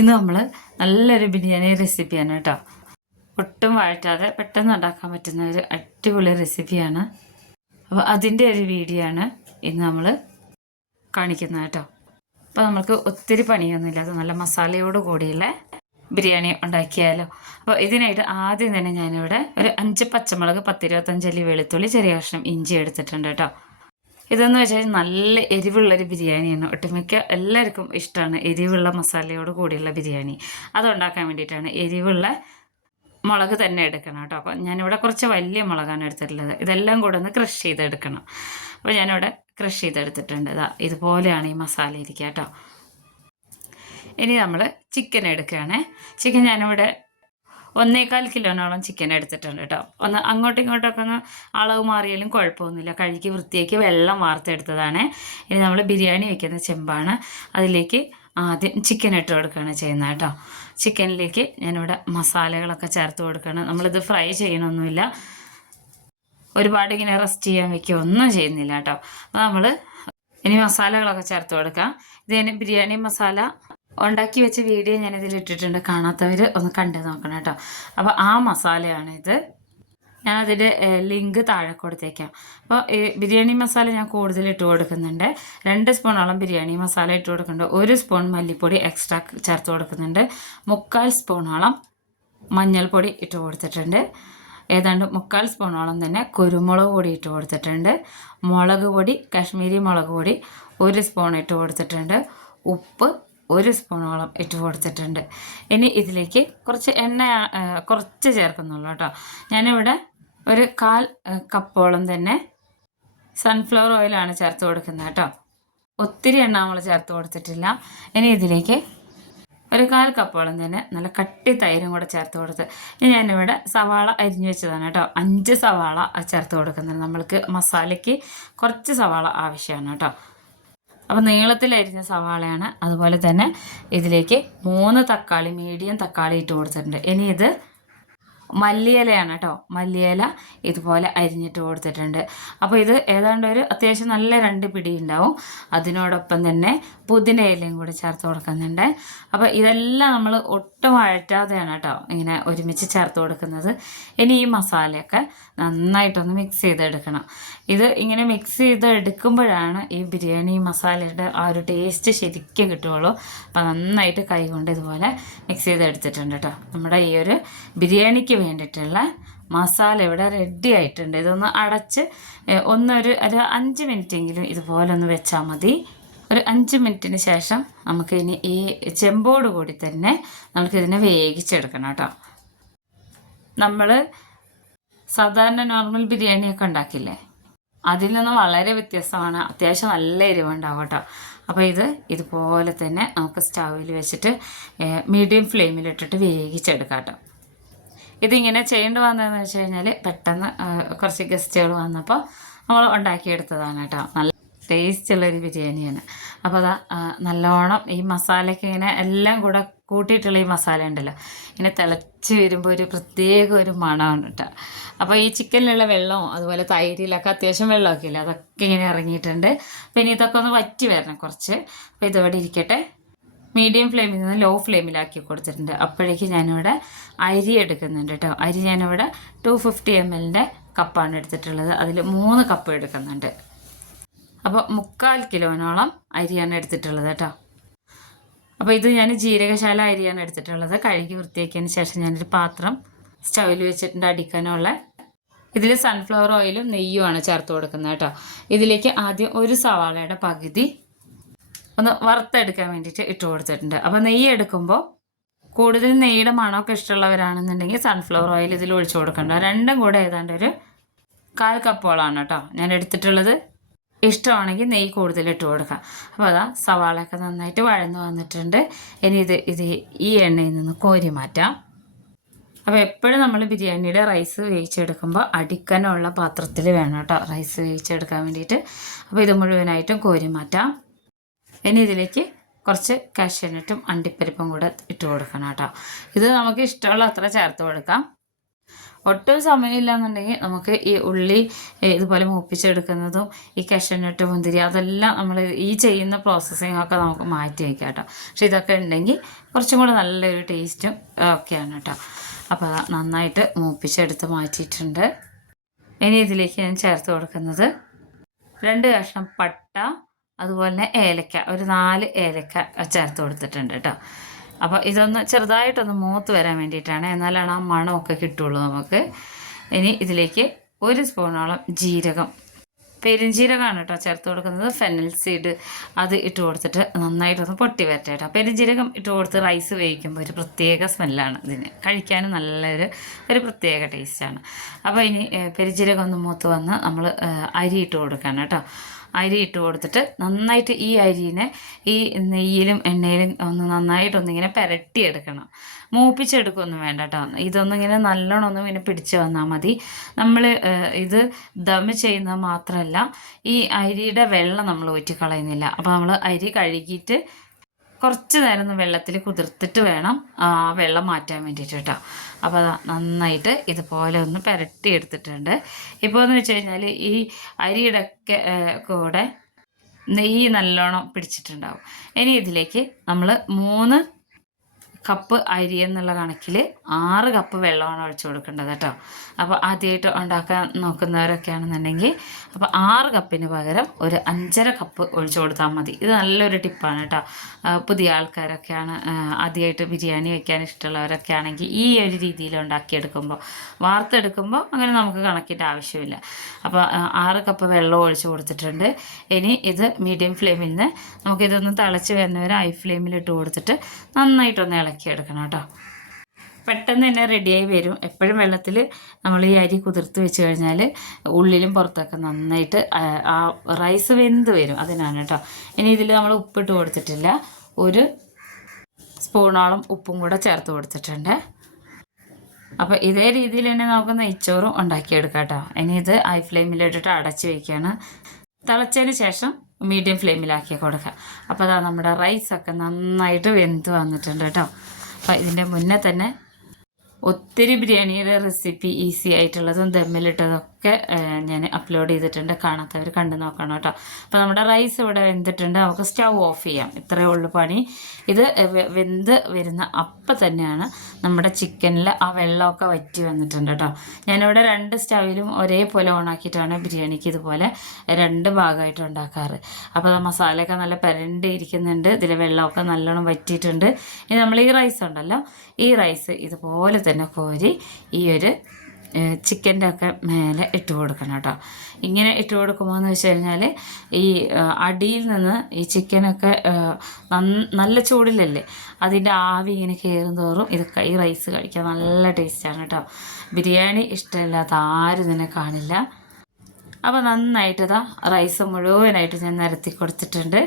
ഇന്ന് നമ്മൾ നല്ലൊരു ബിരിയാണി റെസിപ്പിയാണ് കേട്ടോ. ഒട്ടും വഴറ്റാതെ പെട്ടെന്ന് ഉണ്ടാക്കാൻ പറ്റുന്ന ഒരു അടിപൊളി റെസിപ്പിയാണ് അപ്പോൾ അതിന്റെ ഒരു വീഡിയോ ആണ് ഇന്ന് നമ്മൾ കാണിക്കുന്നത് കേട്ടോ. അപ്പോൾ നമുക്ക് ഒത്തിരി പണിയൊന്നുമില്ലാതെ നല്ല മസാലയോട് കൂടിയുള്ള ബിരിയാണി ഉണ്ടാക്കിയാലോ. അപ്പോൾ ഇതിനായിട്ട് ആദ്യം തന്നെ ഞാനിവിടെ ഒരു അഞ്ച് പച്ചമുളക് പത്തിരുപത്തഞ്ചല്ലി വെളുത്തുള്ളി ചെറിയ കഷ്ണം ഇഞ്ചി എടുത്തിട്ടുണ്ട് കേട്ടോ. ഇതെന്ന് വെച്ചാൽ നല്ല എരിവുള്ളൊരു ബിരിയാണിയാണ്. ഒട്ടുമിക്ക എല്ലാവർക്കും ഇഷ്ടമാണ് എരിവുള്ള മസാലയോട് കൂടിയുള്ള ബിരിയാണി. അതുണ്ടാക്കാൻ വേണ്ടിയിട്ടാണ് എരിവുള്ള മുളക് തന്നെ എടുക്കണം കേട്ടോ. അപ്പോൾ ഞാനിവിടെ കുറച്ച് വലിയ മുളകാണ് എടുത്തിട്ടുള്ളത്. ഇതെല്ലാം കൂടെ ഒന്ന് ക്രഷ് ചെയ്തെടുക്കണം. അപ്പോൾ ഞാനിവിടെ ക്രഷ് ചെയ്തെടുത്തിട്ടുണ്ട്. ഇതാ ഇതുപോലെയാണ് ഈ മസാല ഇരിക്കുക കേട്ടോ. ഇനി നമ്മൾ ചിക്കൻ എടുക്കുകയാണേ. ചിക്കൻ ഞാനിവിടെ ഒന്നേകാൽ കിലോനോളം ചിക്കൻ എടുത്തിട്ടുണ്ട് കേട്ടോ. ഒന്ന് അങ്ങോട്ടും ഇങ്ങോട്ടൊക്കെ ഒന്ന് അളവ് മാറിയാലും കുഴപ്പമൊന്നുമില്ല. കഴുകി വൃത്തിയാക്കി വെള്ളം വാർത്തെടുത്തതാണ്. ഇനി നമ്മൾ ബിരിയാണി വെക്കുന്ന ചെമ്പാണ്. അതിലേക്ക് ആദ്യം ചിക്കൻ ഇട്ട് കൊടുക്കുകയാണ് ചെയ്യുന്നത് കേട്ടോ. ചിക്കനിലേക്ക് ഞാനിവിടെ മസാലകളൊക്കെ ചേർത്ത് കൊടുക്കുകയാണ് നമ്മളിത് ഫ്രൈ ചെയ്യണമൊന്നുമില്ല. ഒരുപാട് ഇങ്ങനെ റെസ്റ്റ് ചെയ്യാൻ വയ്ക്കുക ഒന്നും ചെയ്യുന്നില്ല കേട്ടോ. അപ്പോൾ നമ്മൾ ഇനി മസാലകളൊക്കെ ചേർത്ത് കൊടുക്കാം. ഇത് ബിരിയാണി മസാല ഉണ്ടാക്കി വെച്ച വീഡിയോ ഞാനിതിൽ ഇട്ടിട്ടുണ്ട്. കാണാത്തവർ ഒന്ന് കണ്ടു നോക്കണം കേട്ടോ. അപ്പോൾ ആ മസാലയാണ് ഇത് ഞാൻ അതിന്റെ ലിങ്ക് താഴെ കൊടുത്തേക്കാം. അപ്പോൾ ബിരിയാണി മസാല ഞാൻ കൂടുതൽ ഇട്ട് കൊടുക്കുന്നുണ്ട്. രണ്ട് സ്പൂണോളം ബിരിയാണി മസാല ഇട്ട് കൊടുക്കുന്നുണ്ട്. ഒരു സ്പൂൺ മല്ലിപ്പൊടി എക്സ്ട്രാ ചേർത്ത് കൊടുക്കുന്നുണ്ട്. മുക്കാൽ സ്പൂണോളം മഞ്ഞൾപ്പൊടി ഇട്ട് കൊടുത്തിട്ടുണ്ട്. ഏതാണ്ട് മുക്കാൽ സ്പൂണോളം തന്നെ കുരുമുളക് പൊടി ഇട്ട് കൊടുത്തിട്ടുണ്ട്. മുളക് പൊടി കാശ്മീരി മുളക് പൊടി ഒരു സ്പൂൺ ഇട്ട് കൊടുത്തിട്ടുണ്ട്. ഉപ്പ് ഒരു സ്പൂണോളം ഇട്ട് കൊടുത്തിട്ടുണ്ട് ഇനി ഇതിലേക്ക് കുറച്ച് എണ്ണ കുറച്ച് ചേർക്കുന്നുള്ളൂ കേട്ടോ. ഞാനിവിടെ ഒരു കാൽ കപ്പോളം തന്നെ സൺഫ്ലവർ ഓയിലാണ് ചേർത്ത് കൊടുക്കുന്നത് കേട്ടോ. ഒത്തിരി എണ്ണ നമ്മൾ ചേർത്ത് കൊടുത്തിട്ടില്ല. ഇനി ഇതിലേക്ക് ഒരു കാൽ കപ്പോളം തന്നെ നല്ല കട്ടി തൈരും കൂടെ ചേർത്ത് കൊടുത്ത് ഇനി ഞാനിവിടെ സവാള അരിഞ്ഞു വെച്ചതാണ് കേട്ടോ. അഞ്ച് സവാള ചേർത്ത് കൊടുക്കുന്നത്. നമ്മൾക്ക് മസാലയ്ക്ക് കുറച്ച് സവാള ആവശ്യമാണ് കേട്ടോ. അപ്പോൾ നീളത്തിലരിഞ്ഞ സവാളയാണ്. അതുപോലെ തന്നെ ഇതിലേക്ക് മൂന്ന് തക്കാളി മീഡിയം തക്കാളി ഇട്ട് കൊടുത്തിട്ടുണ്ട്. ഇനി ഇത് മല്ലിയിലയാണ് കേട്ടോ. മല്ലിയില ഇതുപോലെ അരിഞ്ഞിട്ട് കൊടുത്തിട്ടുണ്ട്. അപ്പോൾ ഇത് ഏതാണ്ട് ഒരു അത്യാവശ്യം നല്ല രണ്ട് പിടി ഉണ്ടാവും. അതിനോടൊപ്പം തന്നെ പുതിന ഇലയും കൂടി ചേർത്ത് കൊടുക്കുന്നുണ്ട്. അപ്പോൾ ഇതെല്ലാം നമ്മൾ ഒട്ടും വഴറ്റാതെയാണ് കേട്ടോ ഇങ്ങനെ ഒരുമിച്ച് ചേർത്ത് കൊടുക്കുന്നത്. ഇനി ഈ മസാലയൊക്കെ നന്നായിട്ടൊന്ന് മിക്സ് ചെയ്തെടുക്കണം. ഇത് ഇങ്ങനെ മിക്സ് ചെയ്ത് എടുക്കുമ്പോഴാണ് ഈ ബിരിയാണി മസാലയുടെ ആ ഒരു ടേസ്റ്റ് ശരിക്കും കിട്ടുകയുള്ളൂ. അപ്പോൾ നന്നായിട്ട് കൈ കൊണ്ട് ഇതുപോലെ മിക്സ് ചെയ്തെടുത്തിട്ടുണ്ട് കേട്ടോ. നമ്മുടെ ഈ ഒരു ബിരിയാണിക്ക് വേണ്ടിയിട്ടുള്ള മസാല ഇവിടെ റെഡി ആയിട്ടുണ്ട്. ഇതൊന്ന് അടച്ച് ഒന്നൊരു ഒരു അഞ്ച് മിനിറ്റെങ്കിലും ഇതുപോലെ ഒന്ന് വെച്ചാൽ മതി. ഒരു അഞ്ച് മിനിറ്റിന് ശേഷം നമുക്ക് ഇനി ഈ ചെമ്പോട് കൂടി തന്നെ നമുക്കിതിനെ വേവിച്ചെടുക്കണം കേട്ടോ. നമ്മൾ സാധാരണ നോർമൽ ബിരിയാണിയൊക്കെ ഉണ്ടാക്കില്ലേ? അതിൽ നിന്ന് വളരെ വ്യത്യസ്തമാണ്. അത്യാവശ്യം നല്ല എരിവുണ്ടാവും കേട്ടോ. അപ്പോൾ ഇത് ഇതുപോലെ തന്നെ നമുക്ക് സ്റ്റൗവിൽ വെച്ചിട്ട് മീഡിയം ഫ്ലെയിമിലിട്ടിട്ട് വേവിച്ചെടുക്കാം കേട്ടോ. ഇതിങ്ങനെ ചെയ്യേണ്ടി വന്നതെന്ന് വെച്ച് കഴിഞ്ഞാൽ പെട്ടെന്ന് കുറച്ച് ഗസ്റ്റുകൾ വന്നപ്പോൾ നമ്മൾ ഉണ്ടാക്കിയെടുത്തതാണ് കേട്ടോ. നല്ല ടേസ്റ്റ് ഉള്ളൊരു ബിരിയാണിയാണ്. അപ്പോൾ അതാ നല്ലോണം ഈ മസാലയ്ക്ക് ഇങ്ങനെ എല്ലാം കൂടെ കൂട്ടിയിട്ടുള്ള ഈ മസാല ഉണ്ടല്ലോ ഇങ്ങനെ തിളച്ച് വരുമ്പോൾ ഒരു പ്രത്യേക ഒരു മണമാണ് കേട്ടോ. അപ്പോൾ ഈ ചിക്കനിലുള്ള വെള്ളവും അതുപോലെ തൈരിലൊക്കെ അത്യാവശ്യം വെള്ളമൊക്കെ ഇല്ല അതൊക്കെ ഇങ്ങനെ ഇറങ്ങിയിട്ടുണ്ട്. പിന്നെ ഇതൊക്കെ ഒന്ന് വറ്റി വരണം കുറച്ച്. അപ്പോൾ ഇതോടെ ഇരിക്കട്ടെ. മീഡിയം ഫ്ലെയിമിൽ നിന്ന് ലോ ഫ്ലെയിമിലാക്കി കൊടുത്തിട്ടുണ്ട്. അപ്പോഴേക്ക് ഞാനിവിടെ അരി എടുക്കുന്നുണ്ട് കേട്ടോ. അരി ഞാനിവിടെ ടു ഫിഫ്റ്റി എം എല്ലിന്റെ കപ്പാണ് എടുത്തിട്ടുള്ളത്. അതിൽ മൂന്ന് കപ്പ് എടുക്കുന്നുണ്ട്. അപ്പോൾ മുക്കാൽ കിലോനോളം അരിയാണ് എടുത്തിട്ടുള്ളത് കേട്ടോ. അപ്പോൾ ഇത് ഞാൻ ജീരകശാല അരിയാണ് എടുത്തിട്ടുള്ളത്. കഴുകി വൃത്തിയാക്കിയതിന് ശേഷം ഞാനൊരു പാത്രം സ്റ്റൗവിൽ വെച്ചിട്ടുണ്ട് അടിക്കാനുള്ള. ഇതിൽ സൺഫ്ലവർ ഓയിലും നെയ്യുമാണ് ചേർത്ത് കൊടുക്കുന്നത് കേട്ടോ. ഇതിലേക്ക് ആദ്യം ഒരു സവാളയുടെ പകുതി ഒന്ന് വറുത്തെടുക്കാൻ വേണ്ടിയിട്ട് ഇട്ട് കൊടുത്തിട്ടുണ്ട്. അപ്പോൾ നെയ്യ് എടുക്കുമ്പോൾ കൂടുതൽ നെയ്യുടെ മണമൊക്കെ ഇഷ്ടമുള്ളവരാണെന്നുണ്ടെങ്കിൽ സൺഫ്ലവർ ഓയിൽ ഇതിൽ ഒഴിച്ചു കൊടുക്കണ്ട. രണ്ടും കൂടെ ഏതാണ്ട് ഒരു കാൽ കപ്പോളാണ് കേട്ടോ ഞാൻ എടുത്തിട്ടുള്ളത്. ഇഷ്ടമാണെങ്കിൽ നെയ്യ് കൂടുതൽ ഇട്ട് കൊടുക്കാം. അപ്പോൾ അതാ സവാളയൊക്കെ നന്നായിട്ട് വഴന്നു വന്നിട്ടുണ്ട്. ഇനി ഇത് ഇത് ഈ എണ്ണയിൽ നിന്ന് കോരി മാറ്റാം. അപ്പോൾ എപ്പോഴും നമ്മൾ ബിരിയാണിയുടെ റൈസ് വേവിച്ചെടുക്കുമ്പോൾ അടിക്കനുള്ള പാത്രത്തിൽ വേണം കേട്ടോ റൈസ് വേവിച്ചെടുക്കാൻ വേണ്ടിയിട്ട്. അപ്പോൾ ഇത് മുഴുവനായിട്ടും കോരി മാറ്റാം. ഇനി ഇതിലേക്ക് കുറച്ച് കാഷ്യനട്ടും അണ്ടിപ്പരിപ്പും കൂടെ ഇട്ട് കൊടുക്കണം കേട്ടോ. ഇത് നമുക്ക് ഇഷ്ടമുള്ള അത്ര ചേർത്ത് കൊടുക്കാം. ഒട്ടും സമയമില്ല എന്നുണ്ടെങ്കിൽ നമുക്ക് ഈ ഉള്ളി ഇതുപോലെ മൂപ്പിച്ചെടുക്കുന്നതും ഈ കഷനട്ട് മുന്തിരി അതെല്ലാം നമ്മൾ ഈ ചെയ്യുന്ന പ്രോസസ്സിങ് ഒക്കെ നമുക്ക് മാറ്റി വയ്ക്കാം കേട്ടോ. പക്ഷെ ഇതൊക്കെ ഉണ്ടെങ്കിൽ കുറച്ചും കൂടെ നല്ലൊരു ടേസ്റ്റും ഒക്കെയാണ് കേട്ടോ. അപ്പോൾ നന്നായിട്ട് മൂപ്പിച്ചെടുത്ത് മാറ്റിയിട്ടുണ്ട്. ഇനി ഇതിലേക്ക് ഞാൻ ചേർത്ത് കൊടുക്കുന്നത് രണ്ട് കഷ്ണം പട്ട അതുപോലെ ഏലക്ക ഒരു നാല് ഏലക്ക ചേർത്ത് കൊടുത്തിട്ടുണ്ട് കേട്ടോ. അപ്പോൾ ഇതൊന്ന് ചെറുതായിട്ടൊന്ന് മൂത്ത് വരാൻ വേണ്ടിയിട്ടാണ്. എന്നാലാണ് ആ മണമൊക്കെ കിട്ടുള്ളൂ നമുക്ക്. ഇനി ഇതിലേക്ക് ഒരു സ്പൂണോളം ജീരകം. പെരുംജീരകമാണ് കേട്ടോ ചേർത്ത് കൊടുക്കുന്നത്. ഫെനൽ സീഡ് അത് ഇട്ട് കൊടുത്തിട്ട് നന്നായിട്ടൊന്ന് പൊട്ടി വരട്ടെ കേട്ടോ. പെരുംജീരകം ഇട്ട് കൊടുത്ത് റൈസ് വേവിക്കുമ്പോൾ ഒരു പ്രത്യേക സ്മെല്ലാണ് ഇതിന്. കഴിക്കാനും നല്ലൊരു ഒരു പ്രത്യേക ടേസ്റ്റാണ്. അപ്പോൾ ഇനി പെരുംജീരകം ഒന്ന് മൂത്ത് വന്ന് നമ്മൾ അരി ഇട്ട് കൊടുക്കുകയാണ് കേട്ടോ. അരി ഇട്ട് കൊടുത്തിട്ട് നന്നായിട്ട് ഈ അരിനെ ഈ നെയ്യിലും എണ്ണയിലും ഒന്ന് നന്നായിട്ടൊന്നിങ്ങനെ പുരട്ടിയെടുക്കണം. മൂപ്പിച്ചെടുക്കൊന്നും വേണ്ട കേട്ടോ ഇതൊന്നും ഇങ്ങനെ നല്ലോണം ഒന്നും ഇങ്ങനെ പിടിച്ച് വന്നാൽ മതി. നമ്മൾ ഇത് ദം ചെയ്യുന്നത് മാത്രമല്ല ഈ അരിയുടെ വെള്ളം നമ്മൾ ഊറ്റിക്കളയുന്നില്ല. അപ്പോൾ നമ്മൾ അരി കഴുകിയിട്ട് കുറച്ച് നേരം ഒന്ന് വെള്ളത്തിൽ കുതിർത്തിട്ട് വേണം ആ വെള്ളം മാറ്റാൻ വേണ്ടിയിട്ട് കേട്ടോ. അപ്പോൾ അതാ നന്നായിട്ട് ഇതുപോലെ ഒന്ന് പുരട്ടി എടുത്തിട്ടുണ്ട്. ഇപ്പോൾ എന്ന് വെച്ച് കഴിഞ്ഞാൽ ഈ അരിയുടെ കൂടെ നെയ്യ് നല്ലോണം പിടിച്ചിട്ടുണ്ടാവും. ഇനി ഇതിലേക്ക് നമ്മൾ മൂന്ന് കപ്പ് അരി എന്നുള്ള കണക്കിൽ ആറ് കപ്പ് വെള്ളമാണ് ഒഴിച്ചു കൊടുക്കേണ്ടത് കേട്ടോ. അപ്പോൾ ആദ്യമായിട്ട് ഉണ്ടാക്കാൻ നോക്കുന്നവരൊക്കെ ആണെന്നുണ്ടെങ്കിൽ അപ്പോൾ ആറ് കപ്പിന് പകരം ഒരു അഞ്ചര കപ്പ് ഒഴിച്ചു കൊടുത്താൽ മതി. ഇത് നല്ലൊരു ടിപ്പാണ് കേട്ടോ. പുതിയ ആൾക്കാരൊക്കെയാണ് ആദ്യമായിട്ട് ബിരിയാണി വെക്കാൻ ഇഷ്ടമുള്ളവരൊക്കെ ആണെങ്കിൽ ഈ ഒരു രീതിയിൽ ഉണ്ടാക്കിയെടുക്കുമ്പോൾ വാർത്തെടുക്കുമ്പോൾ അങ്ങനെ നമുക്ക് കണക്കിന്റെ ആവശ്യമില്ല. അപ്പോൾ ആറ് കപ്പ് വെള്ളം ഒഴിച്ചു കൊടുത്തിട്ടുണ്ട്. ഇനി ഇത് മീഡിയം ഫ്ലെയിമിൽ നിന്ന് നമുക്കിതൊന്ന് തിളച്ച് വരുന്നവരെ ഹൈ ഫ്ലെയിമിൽ ഇട്ട് കൊടുത്തിട്ട് നന്നായിട്ടൊന്ന് ഇളക്കിയെടുക്കണം കേട്ടോ. പെട്ടെന്ന് തന്നെ റെഡിയായി വരും. എപ്പോഴും വെള്ളത്തിൽ നമ്മൾ ഈ അരി കുതിർത്ത് വെച്ച് കഴിഞ്ഞാൽ ഉള്ളിലും പുറത്തൊക്കെ നന്നായിട്ട് ആ റൈസ് വെന്ത് വരും. അതിനാണ് കേട്ടോ. ഇനി ഇതിൽ നമ്മൾ ഉപ്പിട്ട് കൊടുത്തിട്ടില്ല. ഒരു സ്പൂണോളം ഉപ്പും കൂടെ ചേർത്ത് കൊടുത്തിട്ടുണ്ട്. അപ്പോൾ ഇതേ രീതിയിൽ തന്നെ നമുക്ക് നെയ്ച്ചോറും ഉണ്ടാക്കിയെടുക്കാം കേട്ടോ. ഇനി ഇത് ഐ ഫ്ലെയിമിലിട്ടിട്ട് അടച്ച് വയ്ക്കുകയാണ് തിളച്ചതിന് ശേഷം മീഡിയം ഫ്ലെയിമിലാക്കി കൊടുക്കുക. അപ്പോൾ അതാ നമ്മുടെ റൈസൊക്കെ നന്നായിട്ട് വെന്ത് വന്നിട്ടുണ്ട് കേട്ടോ. അപ്പോൾ ഇതിന്റെ മുന്നേ തന്നെ ഒത്തിരി ബിരിയാണിയുടെ റെസിപ്പി ഈസി ആയിട്ടുള്ളതും ദമ്മിലിട്ടതൊക്കെ ഞാൻ അപ്ലോഡ് ചെയ്തിട്ടുണ്ട്. കാണാത്തവർ കണ്ടു നോക്കണം കേട്ടോ. അപ്പോൾ നമ്മുടെ റൈസ് ഇവിടെ വെന്തിട്ടുണ്ട്. നമുക്ക് സ്റ്റൗ ഓഫ് ചെയ്യാം. ഇത്രയേ ഉള്ളൂ പണി. ഇത് വെന്ത് വരുന്ന അപ്പം തന്നെയാണ് നമ്മുടെ ചിക്കനിൽ ആ വെള്ളമൊക്കെ വറ്റി വന്നിട്ടുണ്ട് കേട്ടോ. ഞാനിവിടെ രണ്ട് സ്റ്റൗവിലും ഒരേപോലെ ഓണാക്കിയിട്ടാണ് ബിരിയാണിക്ക് ഇതുപോലെ രണ്ട് ഭാഗമായിട്ട് ഉണ്ടാക്കാറ്. അപ്പോൾ മസാലയൊക്കെ നല്ല പരണ്ട് ഇരിക്കുന്നുണ്ട്. ഇതിൽ വെള്ളമൊക്കെ നല്ലോണം വറ്റിയിട്ടുണ്ട്. ഇനി നമ്മൾ ഈ റൈസ് ഉണ്ടല്ലോ. ഈ റൈസ് ഇതുപോലെ തന്നെ കോരി ഈ ഒരു ചിക്കന്റെ ഒക്കെ മേലെ ഇട്ട് കൊടുക്കണം കേട്ടോ. ഇങ്ങനെ ഇട്ട് കൊടുക്കുമ്പോൾ എന്ന് വെച്ച് കഴിഞ്ഞാൽ ഈ അടിയിൽ നിന്ന് ഈ ചിക്കനൊക്കെ നല്ല ചൂടിലല്ലേ? അതിന്റെ ആവി ഇങ്ങനെ കയറും തോറും ഇത് ഈ റൈസ് കഴിക്കാൻ നല്ല ടേസ്റ്റാണ് കേട്ടോ. ബിരിയാണി ഇഷ്ടമില്ലാത്ത ആരും ഇതിനെ കാണില്ല. അപ്പോൾ നന്നായിട്ട് ഇതാ റൈസ് മുഴുവനായിട്ട് ഞാൻ നിരത്തി കൊടുത്തിട്ടുണ്ട്.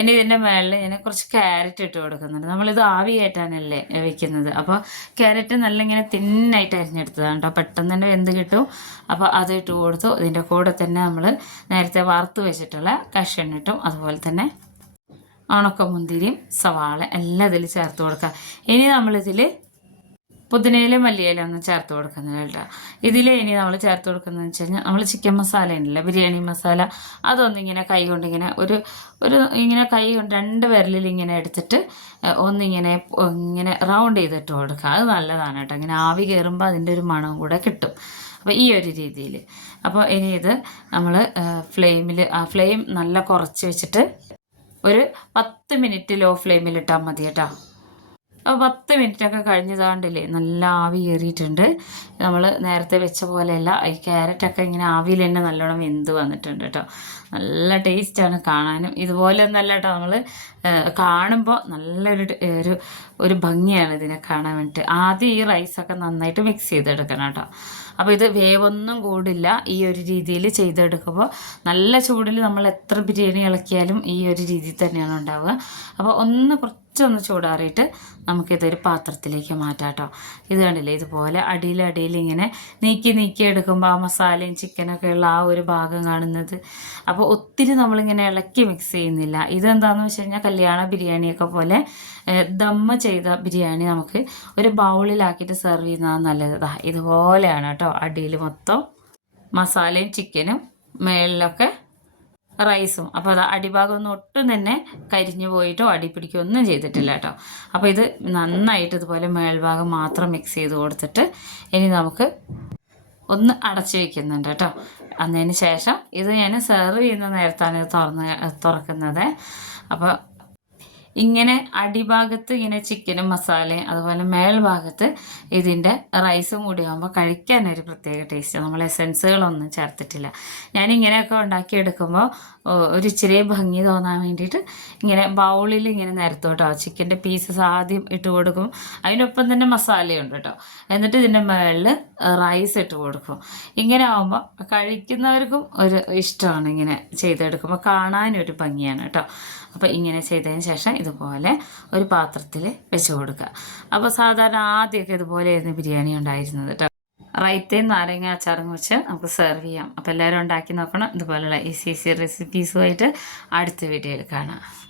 ഇനി ഇതിന്റെ മേളിൽ ഞാൻ കുറച്ച് ക്യാരറ്റ് ഇട്ട് കൊടുക്കുന്നുണ്ട്. നമ്മളിത് ആവി കയറ്റാനല്ലേ വെക്കുന്നത്. അപ്പോൾ ക്യാരറ്റ് നല്ല ഇങ്ങനെ തിന്നായിട്ട് അരിഞ്ഞെടുത്തതാണ് കേട്ടോ. പെട്ടെന്ന് തന്നെ വെന്ത് കിട്ടും. അപ്പോൾ അത് ഇട്ട് കൊടുത്തു. ഇതിന്റെ കൂടെ തന്നെ നമ്മൾ നേരത്തെ വറുത്ത് വെച്ചിട്ടുള്ള കഷണിട്ടും അതുപോലെ തന്നെ ഉണക്കമുന്തിരിയും സവാള എല്ലാം ഇതിൽ ചേർത്ത് കൊടുക്കുക. ഇനി നമ്മളിതിൽ പുതിനയിലും മല്ലിയിലും ഒന്നും ചേർത്ത് കൊടുക്കുന്നില്ല കേട്ടോ. ഇതിൽ ഇനി നമ്മൾ ചേർത്ത് കൊടുക്കുന്നതെന്ന് വെച്ച് കഴിഞ്ഞാൽ നമ്മൾ ചിക്കൻ മസാല ഉണ്ടല്ലോ ബിരിയാണി മസാല അതൊന്നിങ്ങനെ കൈ കൊണ്ട് ഇങ്ങനെ ഒരു ഒരു ഇങ്ങനെ കൈ കൊണ്ട് രണ്ട് വിരലിൽ ഇങ്ങനെ എടുത്തിട്ട് ഒന്നിങ്ങനെ ഇങ്ങനെ റൗണ്ട് ചെയ്തിട്ട് കൊടുക്കുക. അത് നല്ലതാണ് കേട്ടോ. ഇങ്ങനെ ആവി കയറുമ്പോൾ അതിന്റെ ഒരു മണവും കൂടെ കിട്ടും. അപ്പോൾ ഈ ഒരു രീതിയിൽ അപ്പോൾ ഇനി ഇത് നമ്മൾ ഫ്ലെയിമിൽ ആ ഫ്ലെയിം നല്ല കുറച്ച് വെച്ചിട്ട് ഒരു പത്ത് മിനിറ്റ് ലോ ഫ്ലെയിമിൽ ഇട്ടാൽ മതി കേട്ടോ. അപ്പോൾ പത്ത് മിനിറ്റൊക്കെ കഴിഞ്ഞതാണ്ടില്ലേ നല്ല ആവി കയറിയിട്ടുണ്ട്. നമ്മൾ നേരത്തെ വെച്ച പോലെയല്ല ഈ ക്യാരറ്റൊക്കെ ഇങ്ങനെ ആവിയിൽ തന്നെ നല്ലോണം വെന്ത് വന്നിട്ടുണ്ട് കേട്ടോ. നല്ല ടേസ്റ്റാണ് കാണാനും. ഇതുപോലെ ഒന്നല്ല കേട്ടോ നമ്മൾ കാണുമ്പോൾ നല്ലൊരു ഒരു ഒരു ഭംഗിയാണ് ഇതിനെ കാണാൻ വേണ്ടിയിട്ട്. ആദ്യം ഈ റൈസൊക്കെ നന്നായിട്ട് മിക്സ് ചെയ്തെടുക്കണം കേട്ടോ. അപ്പോൾ ഇത് വേവൊന്നും കൂടില്ല. ഈ ഒരു രീതിയിൽ ചെയ്തെടുക്കുമ്പോൾ നല്ല ചൂടിൽ നമ്മൾ എത്ര ബിരിയാണി ഇളക്കിയാലും ഈ ഒരു രീതിയിൽ തന്നെയാണ് ഉണ്ടാവുക. അപ്പോൾ ഒന്ന് കുറച്ച് ജസ്റ്റ് ഒന്ന് ചൂടാറിയിട്ട് നമുക്കിതൊരു പാത്രത്തിലേക്ക് മാറ്റാം കേട്ടോ ഇത് കണ്ടില്ലേ ഇതുപോലെ അടിയിൽ ഇങ്ങനെ നീക്കി നീക്കി എടുക്കുമ്പോൾ ആ മസാലയും ചിക്കനൊക്കെ ഉള്ള ആ ഒരു ഭാഗം കാണുന്നത്. അപ്പോൾ ഒത്തിരി നമ്മളിങ്ങനെ ഇളക്കി മിക്സ് ചെയ്യുന്നില്ല. ഇതെന്താണെന്ന് വെച്ച് കഴിഞ്ഞാൽ കല്യാണ ബിരിയാണിയൊക്കെ പോലെ ദമ്മ ചെയ്ത ബിരിയാണി നമുക്ക് ഒരു ബൗളിലാക്കിയിട്ട് സെർവ് ചെയ്യുന്നതാണ് നല്ലത്. ദാ ഇതുപോലെയാണ് കേട്ടോ അടിയിൽ മൊത്തം മസാലയും ചിക്കനും മേളിലൊക്കെ റൈസും. അപ്പോൾ അത് അടിഭാഗം ഒന്നും ഒട്ടും തന്നെ കരിഞ്ഞു പോയിട്ടോ അടി ഒന്നും ചെയ്തിട്ടില്ല കേട്ടോ. അപ്പോൾ ഇത് നന്നായിട്ട് ഇതുപോലെ മേൽഭാഗം മാത്രം മിക്സ് ചെയ്ത് കൊടുത്തിട്ട് ഇനി നമുക്ക് ഒന്ന് അടച്ചു വയ്ക്കുന്നുണ്ട് കേട്ടോ. അതിന് ശേഷം ഇത് ഞാൻ സെർവ് ചെയ്യുന്ന നേരത്താണ് തുറന്ന് തുറക്കുന്നത്. അപ്പോൾ ഇങ്ങനെ അടിഭാഗത്ത് ഇങ്ങനെ ചിക്കനും മസാലയും അതുപോലെ മേൽഭാഗത്ത് ഇതിന്റെ റൈസും കൂടി ആകുമ്പോൾ കഴിക്കാൻ ഒരു പ്രത്യേക ടേസ്റ്റ് നമ്മൾ എസെൻസുകളൊന്നും ചേർത്തിട്ടില്ല. ഞാൻ ഇങ്ങനെയൊക്കെ ഉണ്ടാക്കിയെടുക്കുമ്പോൾ ഓ, ഒരു ഇച്ചിരി ഭംഗി തോന്നാൻ വേണ്ടിയിട്ട് ഇങ്ങനെ ബൗളിൽ ഇങ്ങനെ നിരത്തും കേട്ടോ. ചിക്കന്റെ പീസസ് ആദ്യം ഇട്ട് കൊടുക്കും. അതിനൊപ്പം തന്നെ മസാലയുണ്ട് കേട്ടോ. എന്നിട്ട് ഇതിന്റെ മുകളിൽ റൈസ് ഇട്ട് കൊടുക്കും. ഇങ്ങനെ ആകുമ്പോൾ കഴിക്കുന്നവർക്കും ഒരു ഇഷ്ടമാണ് ഇങ്ങനെ ചെയ്തെടുക്കുമ്പോൾ കാണാനും ഒരു ഭംഗിയാണ് കേട്ടോ. അപ്പോൾ ഇങ്ങനെ ചെയ്തതിന് ശേഷം ഇതുപോലെ ഒരു പാത്രത്തിൽ വെച്ച് കൊടുക്കുക. അപ്പോൾ സാധാരണ ആദ്യമൊക്കെ ഇതുപോലെയായിരുന്നു ബിരിയാണി ഉണ്ടായിരുന്നത് കേട്ടോ. റൈത്തയും നാരങ്ങ അച്ചാറും വെച്ച് നമുക്ക് സെർവ് ചെയ്യാം. അപ്പോൾ എല്ലാവരും ഉണ്ടാക്കി നോക്കണം. ഇതുപോലെയുള്ള ഈസി ഈസി റെസിപ്പീസുമായിട്ട് അടുത്ത വീഡിയോയിൽ കാണാം.